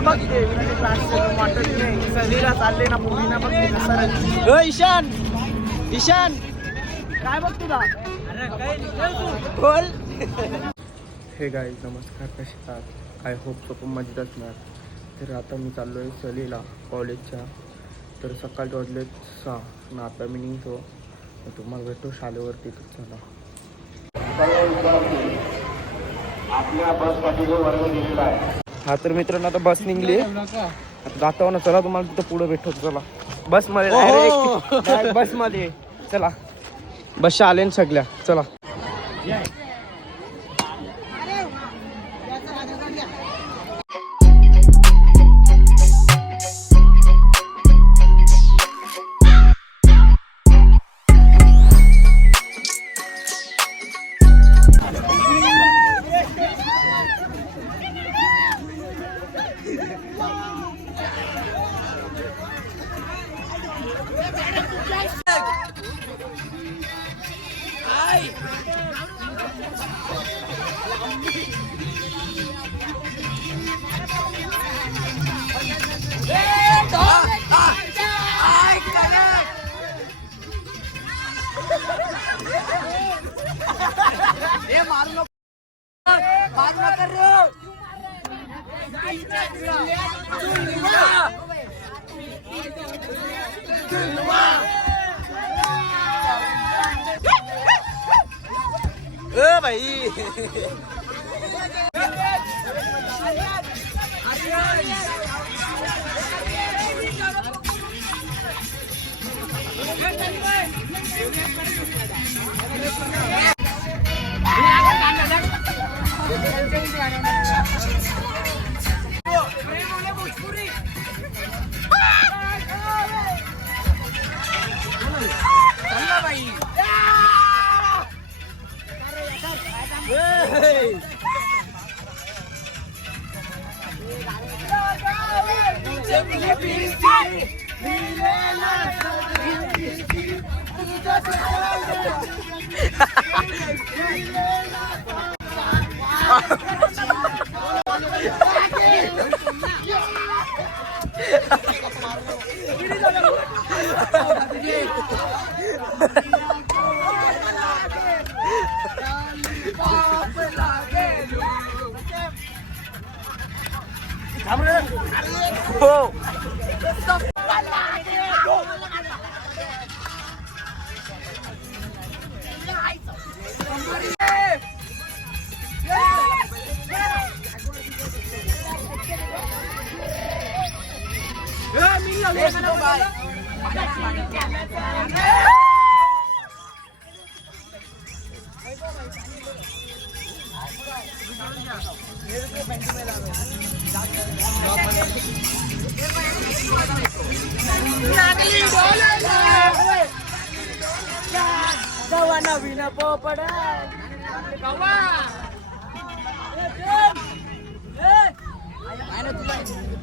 बघते वाटत नाही कधीला चालले ना मुलीना बघते. ईशान ईशान काय बघ तुला बोल. हे गाईज नमस्कार, कसे आहात? आय होप तो पण मजेत असणार. तर आता मी चाललो आहे सहलीला कॉलेजच्या. तर सकाळचे वाजले 6 आणि आता मी निघतो. तुम्हाला भेटतो शाळेवरती. तर चला. आपल्या बससाठी वर्ग दिलेला आहे. हा तर मित्रांनो आता बस निघली. आता जातो ना, चला तुम्हाला तिथं पुढे भेटतो. चला बसमध्ये बसमध्ये चला. बस आले सगळ्या. चला भाई.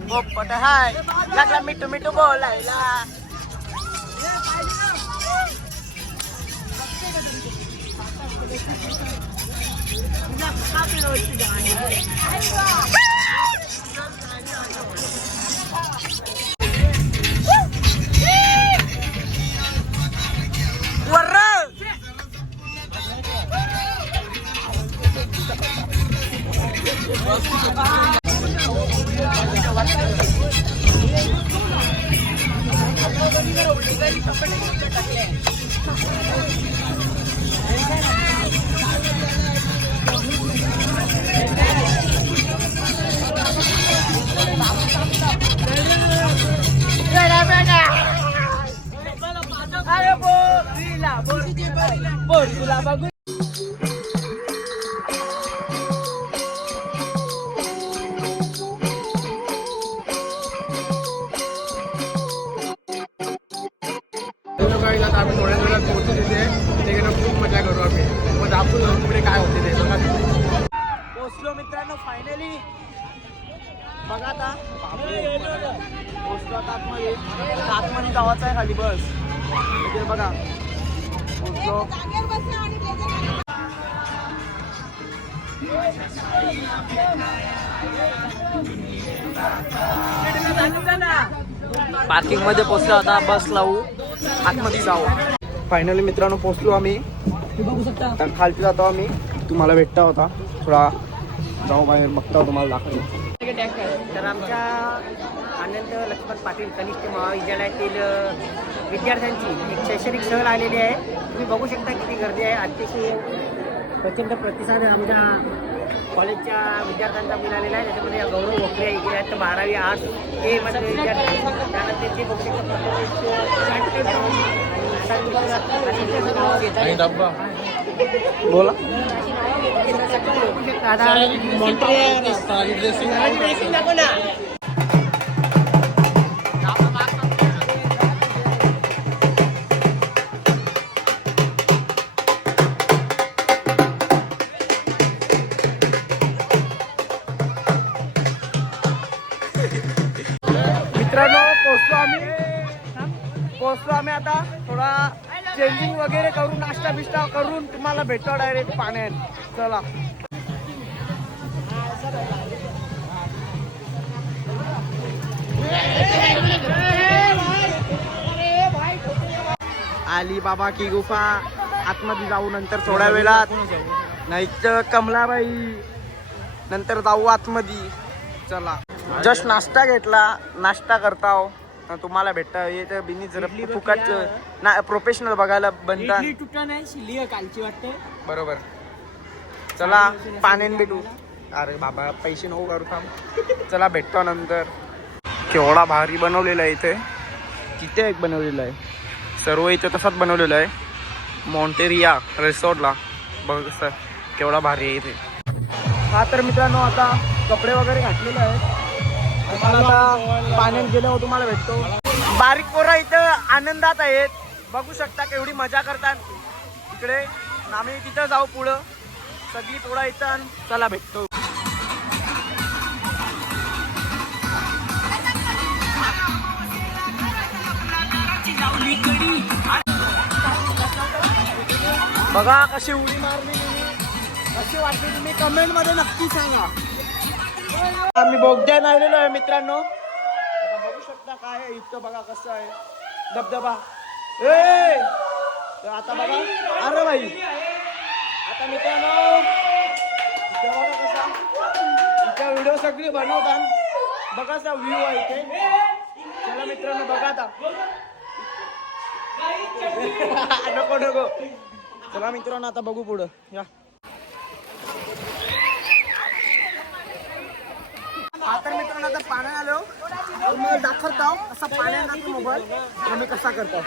पोपट हाय लागला मिठू मिठू बोलायला. आम्ही थोड्या वेळात पोहोचू तिथे. ते खूप मजा करू आम्ही. मग आपण पुढे काय होते ते बघा. पोचलो मित्रांनो फायनली. बघा आता पोचलो. आता आतमध्ये जावाचं आहे खाली बस. इथे बघा पोचलो. पार्किंग मध्ये पोहोचलो, आता बस लावू, आतमध्ये जाऊ. फायनली मित्रांनो पोहोचलो आम्ही. आता खालती जातो आम्ही, तुम्हाला भेटता होता थोडा जाऊ बाहेर बघता तुम्हाला दाखवतो. तर आमच्या आनंद लक्ष्मण पाटील कनिष्ठ महाविद्यालयातील विद्यार्थ्यांची एक शैक्षणिक सहल आलेली आहे. तुम्ही बघू शकता किती गर्दी आहे. अतिशय प्रचंड प्रतिसाद आमच्या कॉलेजच्या विद्यार्थ्यांचा मिळालेला आहे. त्याच्यामध्ये गौरव भोकरे इकडे आहेत 12वी आर्ट्स हे मध्ये विद्यार्थी. त्यानंतर ते बघू शकता बोला मित्रांनो पोहोचलो आम्ही आता. थोडा चेंजिंग वगैरे करून नाश्ता बिष्टा करून तुम्हाला भेटतो डायरेक्ट पाण्यात. चला आली बाबा की गुफा. आतमध्ये जाऊ नंतर थोड्या वेळात, नाही तर कमलाबाई नंतर जाऊ आतमध्ये. चला जस्ट नाश्ता घेतला, नाश्ता करताव तुम्हाला भेटता येतं बिनी जर फुकट ना प्रोफेशनल बघायला बनतात. कालची वाटते बरोबर. चला पाण्याने भेटू. अरे बाबा पैसे नको करू थांब. चला भेटतो नंतर. केवढा भारी बनवलेला आहे इथे. किती एक बनवलेला आहे. सर्व इथे तसाच बनवलेला आहे. मॉन्टेरिया रिसॉर्टला बघ सर केवढा भारी आहे इथे. हा तर मित्रांनो आता कपडे वगैरे घातलेले आहेत. तुम्हाला आता पाण्यात गेल्यावर तुम्हाला भेटतो. बारीक पोरं इथं आनंदात आहेत. बघू शकता केवढी मजा करतात इकडे. आम्ही तिथं जाऊ पुढं. सगळी पोरं इथं. चला भेटतो. बघा कशी उडी मारली. कशी वाटली तुम्ही कमेंट मध्ये नक्की सांगा. आम्ही बोगद्यान आलेलो आहे मित्रांनो. आता बघू शकता काय आहे इथं. बघा कसं आहे धबधबा. तर आता बघा. अरे भाई आता मित्रांनो इथं बघा कसा इथं व्हिडिओ सगळी बनवतात. बघा असा व्ह्यू आहे इथे. चला मित्रांनो बघा आता. नको नको. चला मित्रांनो आता बघू पुढं. या आता मित्रांनो आता पाण्यात आलो. तुम्हाला दाखवतो असा पाण्यात मोबाईल आम्ही कसा करतो.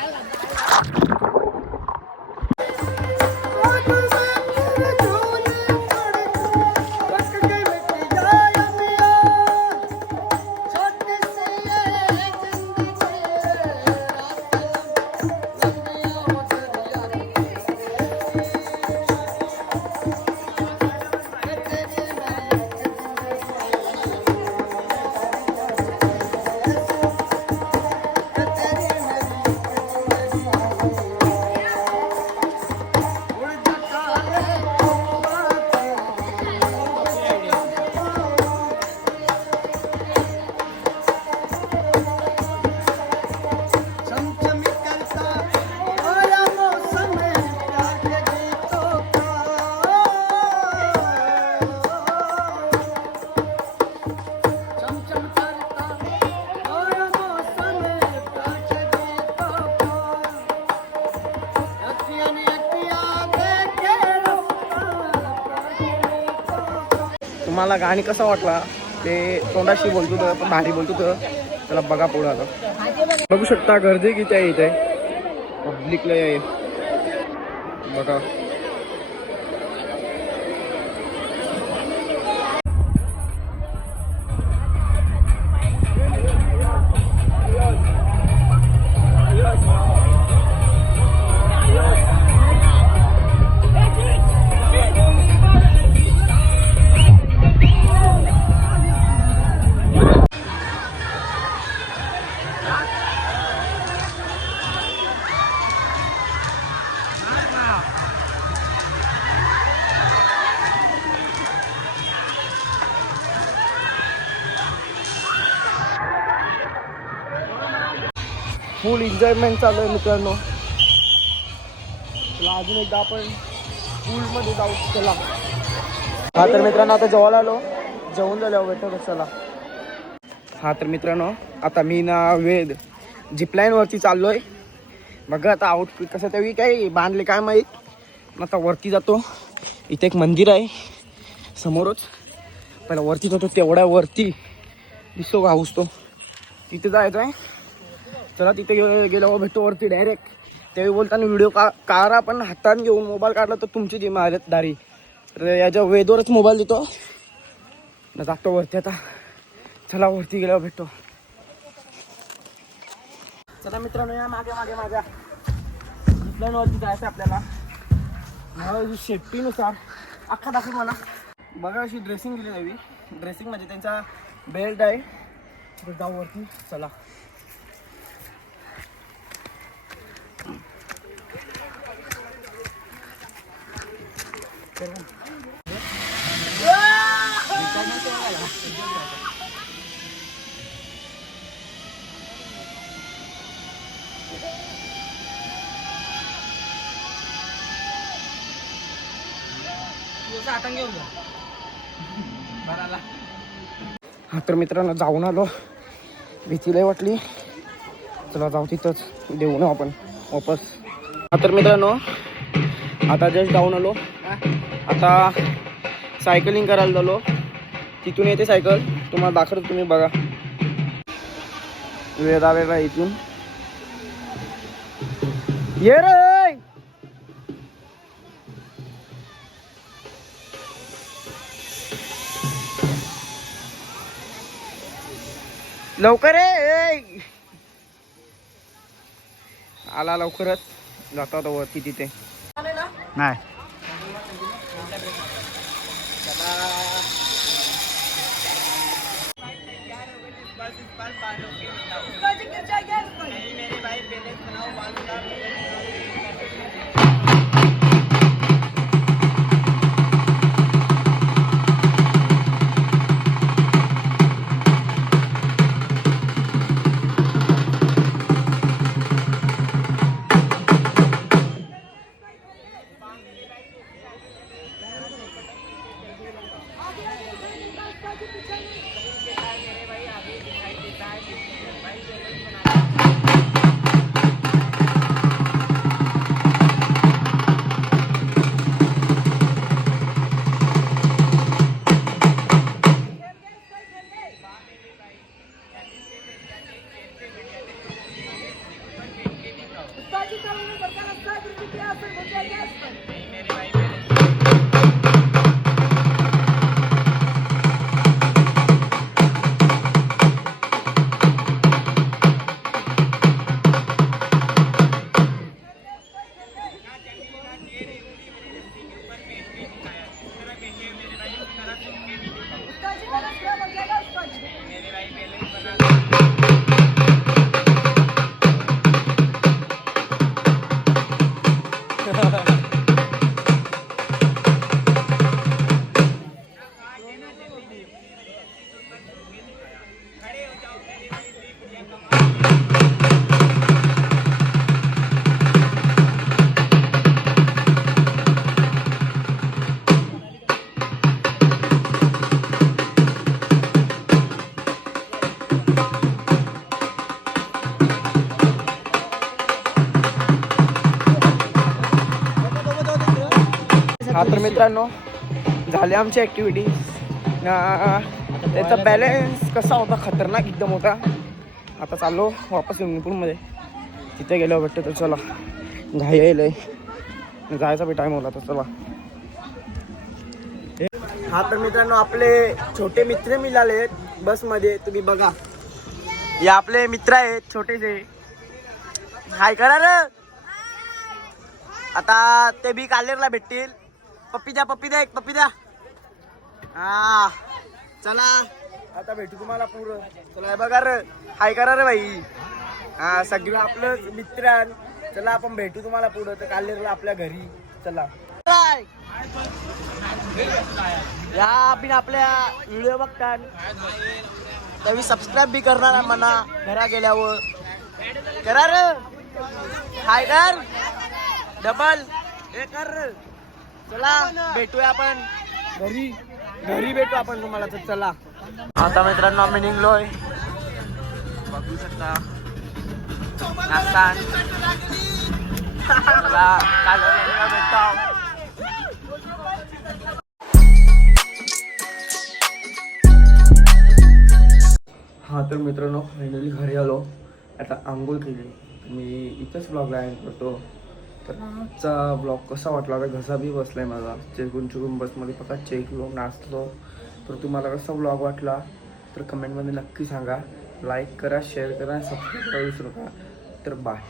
तुम्हाला गाणी कसा वाटला ते तोंडाशी बोलतो तर पण भारी बोलतो तर. त्याला बघा पुढं आता. बघू शकता गर्दी किती आहे इथे. पब्लिकला आहे बघा. फुल एन्जॉयमेंट चालू आहे मित्रांनो. चला अजून एकदा आपण पूलमध्ये जाऊ. चला. हा तर मित्रांनो आता जेवायला आलो, जेवून झाल्यावर भेटतो. चला. हा तर मित्रांनो आता मी ना झिपलाईनवरती चाललो आहे. बघा आता आउटफिट कसं त्यावेळी काय बांधले काय माहीत. आता वरती जातो. इथे एक मंदिर आहे समोरच. पहिला वरती जातो, तेवढ्या वरती दिसतो का हाऊस तो, तिथे जायचं आहे. चला तिथे गेल्यावर भेटतो वरती डायरेक्ट. त्यावेळी बोलताना व्हिडिओ काढा, पण हाताने घेऊन मोबाईल काढला तर तुमची जिम्मेदारी. तर याच्या वेदवरच मोबाईल देतो ना, जातो वरती आता. चला वरती गेल्यावर भेटतो. चला मित्रांनो या मागे मागे माझ्या वरती जायचं आपल्याला. सेफ्टीनुसार अख्खा दाखव मला. बघा अशी ड्रेसिंग दिली हवी. ड्रेसिंग म्हणजे त्यांचा बेल्ट आहे. जाऊ वरती. चला. हा तर मित्रांनो जाऊन आलो. भीती लय वाटली. चला जाऊ तिथंच देऊ ना आपण वापस. हा तर मित्रांनो आता जस्ट जाऊन आलो. आता सायकलिंग करायला झालो. तिथून येते सायकल, तुम्हाला दाखवतो, तुम्ही बघा. वेळ आलेला इथून. ये रे लवकर ये. आला लवकरच. जातो आता वरती तिथे. नाही हा तर मित्रांनो झाले आमची ॲक्टिव्हिटी. त्याचा बॅलन्स कसा होता, खतरनाक एकदम होता. आता चाललो वापस स्विमिंग पूलमध्ये. तिथे गेल्यावर भेटतो. तर चला घाई यायला जायचा बी टाईम होला. तर चला. हा तर मित्रांनो आपले छोटे मित्र मिळाले बसमध्ये. तुम्ही बघा हे आपले मित्र आहेत छोटेसे. हाय करा रे. आता ते बी कालेरला भेटतील. पप्पी द्या एक पप्पी द्या. हा चला आता भेटू तुम्हाला पुढं. चला बघा रे. हाय करा रे भाई. हा सगळं आपलंच मित्रां. चला आपण भेटू तुम्हाला पुढं. तर कालेरला आपल्या घरी. चला या आपण आपल्या व्हिडिओ बघतात तरी सबस्क्राईब बी करणार म्हणा घरा गेल्यावर. करा रे हाय कर डबल हे कर रे. चला भेटूया आपण घरी भेटू आपण तुम्हाला. तर चला आता मित्रांनो आम्ही निघलोय. बघू शकता नाश्ता. चला कालवडीला भेटतो. हा तर मित्रांनो फायनली घरी आलो. आता आंघोळ केली. मी इथंच ब्लॉगला एंड करतो. तर आजचा ब्लॉग कसा वाटला. आता घसा बी बसलाय माझा. चेकून बसमध्ये फक्त चेकलो नाचलो. तर तुम्हाला कसा ब्लॉग वाटला तर कमेंटमध्ये नक्की सांगा. लाईक करा, शेअर करा, सबस्क्राईब करा विसरू नका. तर बाय.